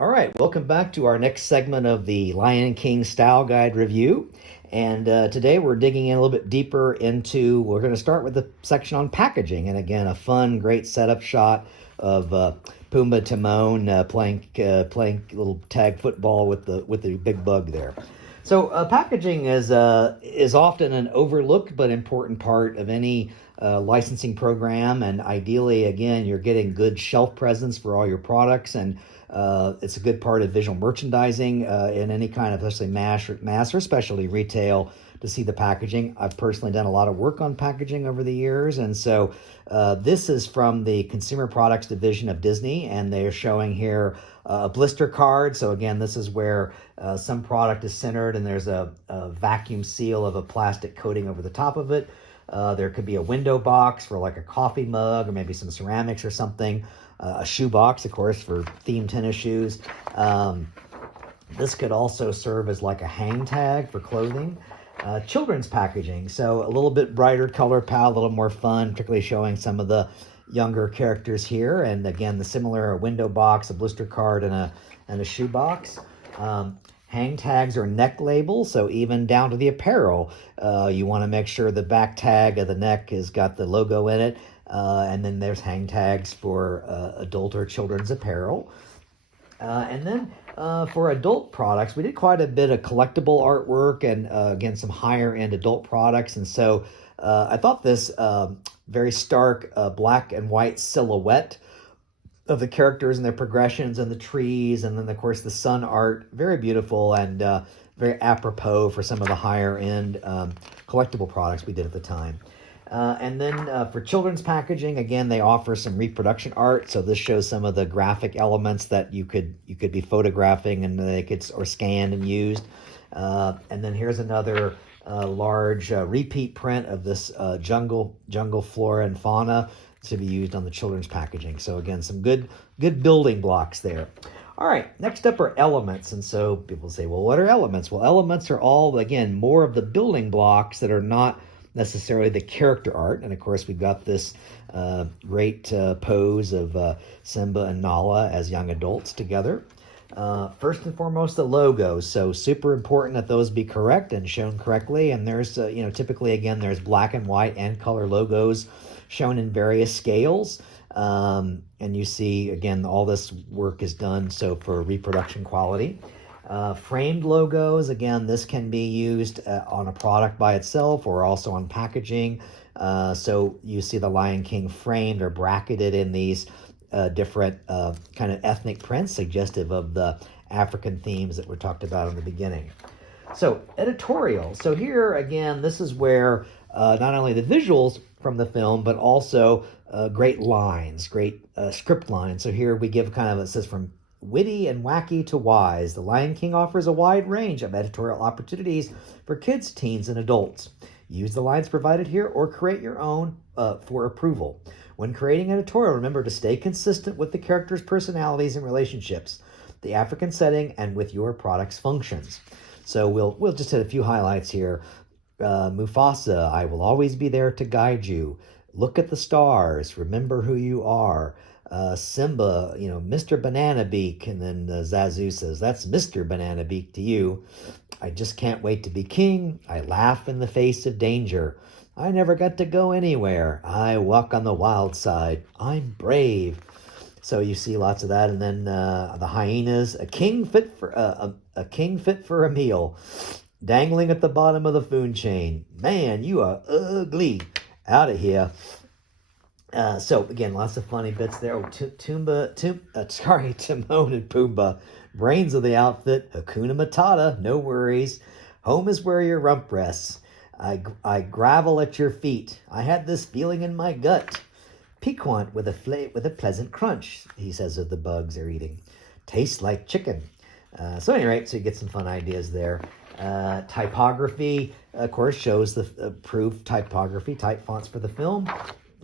All right, welcome back to our next segment of the Lion King Style Guide review. And today we're digging in a little bit deeper we're going to start with the section on packaging. And again, a fun, great setup shot of Pumbaa Timon playing little tag football with the big bug there. So packaging is often an overlooked but important part of any licensing program, and ideally, again, you're getting good shelf presence for all your products, and it's a good part of visual merchandising in any kind of, especially mass or specialty retail, to see the packaging. I've personally done a lot of work on packaging over the years, and so this is from the Consumer Products Division of Disney, and they're showing here a blister card. So again, this is where some product is centered, and there's a vacuum seal of a plastic coating over the top of it. There could be a window box for like a coffee mug or maybe some ceramics or something. A shoe box, of course, for themed tennis shoes. This could also serve as like a hang tag for clothing. Children's packaging, so a little bit brighter color palette, a little more fun, particularly showing some of the younger characters here. And again, the similar window box, a blister card, and a shoe box. Hang tags or neck labels, so even down to the apparel, you want to make sure the back tag of the neck has got the logo in it, and then there's hang tags for adult or children's apparel. And then for adult products, we did quite a bit of collectible artwork and again some higher end adult products, and so I thought this very stark black and white silhouette of the characters and their progressions and the trees, and then of course the sun art, very beautiful and very apropos for some of the higher end collectible products we did at the time. And then for children's packaging, again, they offer some reproduction art. So this shows some of the graphic elements that you could be photographing, and they could or scanned and used. And then here's another large repeat print of this jungle flora and fauna to be used on the children's packaging. So again, some good building blocks there. All right, next up are elements. And so people say, well, what are elements? Well, elements are all, again, more of the building blocks that are not necessarily the character art. And of course, we've got this great pose of Simba and Nala as young adults together. First and foremost, the logos. So super important that those be correct and shown correctly. And there's, typically, again, there's black and white and color logos shown in various scales. And you see, again, all this work is done so for reproduction quality. Framed logos, again, this can be used on a product by itself or also on packaging. So you see the Lion King framed or bracketed in these different kind of ethnic prints, suggestive of the African themes that were talked about in the beginning. So editorial. So here, again, this is where not only the visuals from the film, but also great lines, great script lines. So here we give kind of, it says from witty and wacky to wise, the Lion King offers a wide range of editorial opportunities for kids, teens, and adults. Use the lines provided here or create your own for approval. When creating editorial, remember to stay consistent with the characters' personalities and relationships, the African setting, and with your product's functions. So we'll just hit a few highlights here. Mufasa, I will always be there to guide you. Look at the stars. Remember who you are. Simba, Mr. Banana Beak, and then Zazu says, that's Mr. Banana Beak to you. I just can't wait to be king. I laugh in the face of danger. I never got to go anywhere. I walk on the wild side. I'm brave. So you see lots of that, and then the hyenas, a king fit for a meal, dangling at the bottom of the food chain. Man, you are ugly. Out of here. So again, lots of funny bits there. Timon and Pumbaa, brains of the outfit. Hakuna Matata, no worries. Home is where your rump rests. I gravel at your feet. I had this feeling in my gut. Piquant with a pleasant crunch, he says of the bugs they're eating. Tastes like chicken. So anyway, so you get some fun ideas there. Typography, of course, shows the approved typography, type fonts for the film.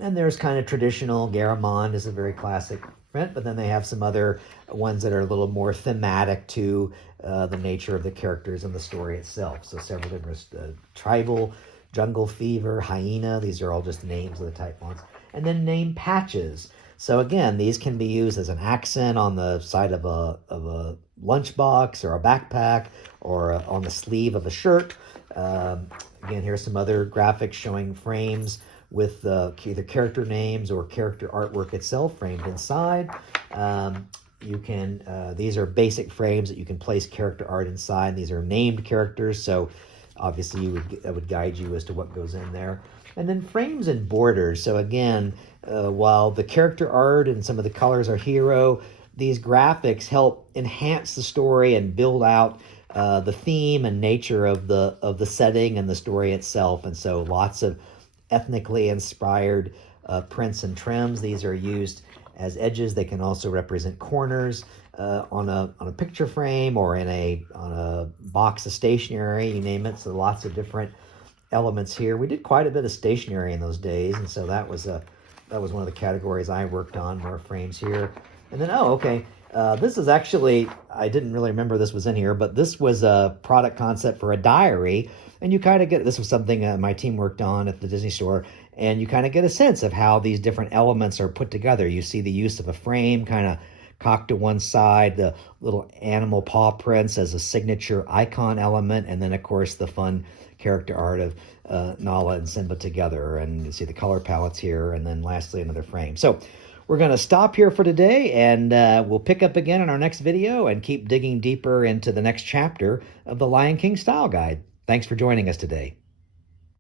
And there's kind of traditional, Garamond is a very classic print, but then they have some other ones that are a little more thematic to the nature of the characters and the story itself. So several different tribal, jungle fever, hyena, these are all just names of the type fonts. And then name patches. So again, these can be used as an accent on the side of a lunchbox or a backpack or on the sleeve of a shirt. Again, here's some other graphics showing frames with either character names or character artwork itself framed inside. These are basic frames that you can place character art inside. These are named characters, so obviously that would guide you as to what goes in there. And then frames and borders. So again, while the character art and some of the colors are hero, these graphics help enhance the story and build out the theme and nature of the setting and the story itself. And so lots of ethnically inspired prints and trims. These are used as edges. They can also represent corners on a picture frame or on a box of stationery, you name it. So lots of different elements here. We did quite a bit of stationery in those days, and so that was one of the categories I worked on, more frames here. And then, this is actually, I didn't really remember this was in here, but this was a product concept for a diary. And you kind of get, this was something my team worked on at the Disney store, and you kind of get a sense of how these different elements are put together. You see the use of a frame kind of cocked to one side, the little animal paw prints as a signature icon element, and then, of course, the fun character art of Nala and Simba together. And you see the color palettes here, and then lastly, another frame. So we're going to stop here for today, and we'll pick up again in our next video and keep digging deeper into the next chapter of the Lion King Style Guide. Thanks for joining us today.